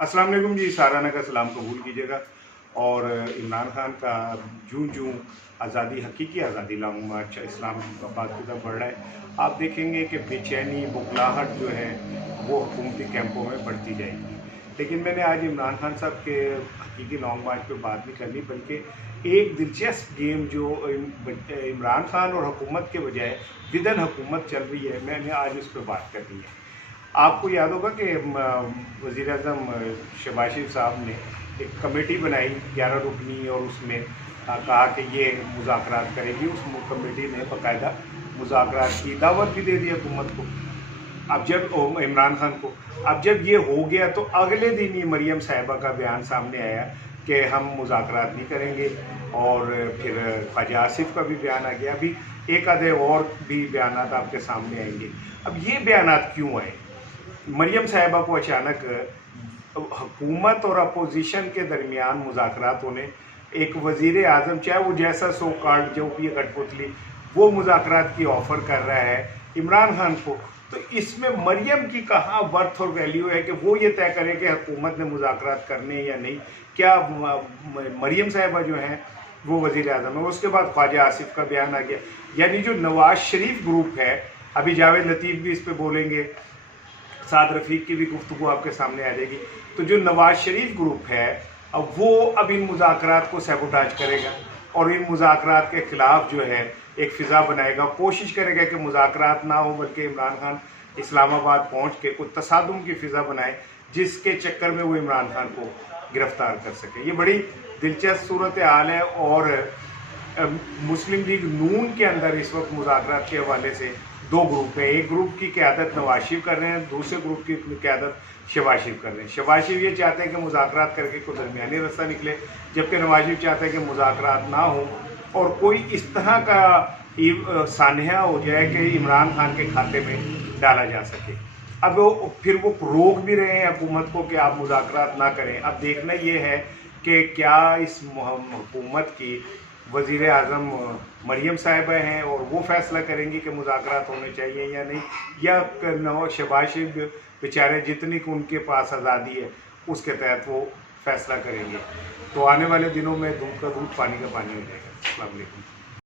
अस्सलाम वालेकुम जी, साराना का सलाम कबूल कीजिएगा। और इमरान खान का जूं जूं आज़ादी, हकीकी आज़ादी लॉन्ग मार्च इस्लामाबाद की तरफ बढ़ रहा है, आप देखेंगे कि बेचैनी, बुखलाहट जो है वो हुकूमती कैंपों में बढ़ती जाएगी। लेकिन मैंने आज इमरान खान साहब के हकीकी लॉन्ग मार्च पे बात नहीं करनी, बल्कि एक दिलचस्प गेम जो इमरान खान और हुकूमत के बजाय विदन हुकूमत चल रही है, मैंने आज उस पर बात करनी है। आपको याद होगा कि वज़ीर-ए-आज़म शहबाज शरीफ साहब ने एक कमेटी बनाई 11 रुकनी, और उसमें कहा कि ये मुज़ाकरात करेगी। उस कमेटी ने बाकायदा मुज़ाकरात की दावत भी दे दी हुकूमत को। अब जब इमरान खान को, अब जब ये हो गया तो अगले दिन ही मरियम साहिबा का बयान सामने आया कि हम मुज़ाकरात नहीं करेंगे, और फिर ख्वाजा आसिफ का भी बयान आ गया। अभी एक आधे और भी बयान आपके सामने आएंगे। अब ये बयान क्यों आए? मरियम साहिबा को अचानक हुकूमत और अपोजिशन के दरमियान मुज़ाकरात होने, एक वज़ीर आज़म, चाहे वो जैसा सो कार्ड जो भी कठपुतली, वो मुज़ाकरात की ऑफ़र कर रहा है इमरान खान को, तो इसमें मरियम की कहाँ वर्थ और वैल्यू है कि वो ये तय करे कि हुकूमत ने मुज़ाकरात करने या नहीं? क्या मरियम साहिबा जो हैं वो वज़ीर आज़म है? उसके बाद ख्वाजा आसिफ का बयान आ गया। यानी जो नवाज शरीफ ग्रुप है, अभी जावेद लतीफ़ भी इस पर बोलेंगे, साद रफ़ीक की भी गुफ्तगू आपके सामने आ जाएगी। तो जो नवाज शरीफ ग्रुप है, अब वो अब इन मुज़ाकरात को सैबोटाज करेगा और इन मुज़ाकरात के ख़िलाफ़ जो है एक फ़िज़ा बनाएगा, कोशिश करेगा कि मुज़ाकरात ना हो, बल्कि इमरान खान इस्लामाबाद पहुंच के कुछ तसादुम की फ़िज़ा बनाए, जिसके चक्कर में वो इमरान खान को गिरफ़्तार कर सके। ये बड़ी दिलचस्प सूरत हाल है। और मुस्लिम लीग नून के अंदर इस वक्त मुज़ाकरात के हवाले से दो ग्रुप है। एक ग्रुप की क़यादत नवाज शरीफ कर रहे हैं, दूसरे ग्रुप की क़यादत शहबाज शरीफ कर रहे हैं। शहबाज शरीफ ये चाहते हैं कि मुज़ाकरात करके कोई दरमियानी रास्ता निकले, जबकि नवाज शरीफ चाहते हैं कि मुज़ाकरात ना हो और कोई इस तरह का सानहा हो जाए कि इमरान खान के खाते में डाला जा सके। अब फिर वो रोक भी रहे हैं हुकूमत को कि आप मुज़ाकरात ना करें। अब देखना ये है कि क्या इस हुकूमत की वज़ीर आज़म मरियम साहिबा हैं और वो फ़ैसला करेंगी कि मुज़ाकरात होने चाहिए या नहीं, या शहबाज शरीफ बेचारे जितनी उनके पास आज़ादी है उसके तहत वो फ़ैसला करेंगे। तो आने वाले दिनों में दूध का दूध, पानी का पानी हो जाएगा। अस्सलाम वालेकुम।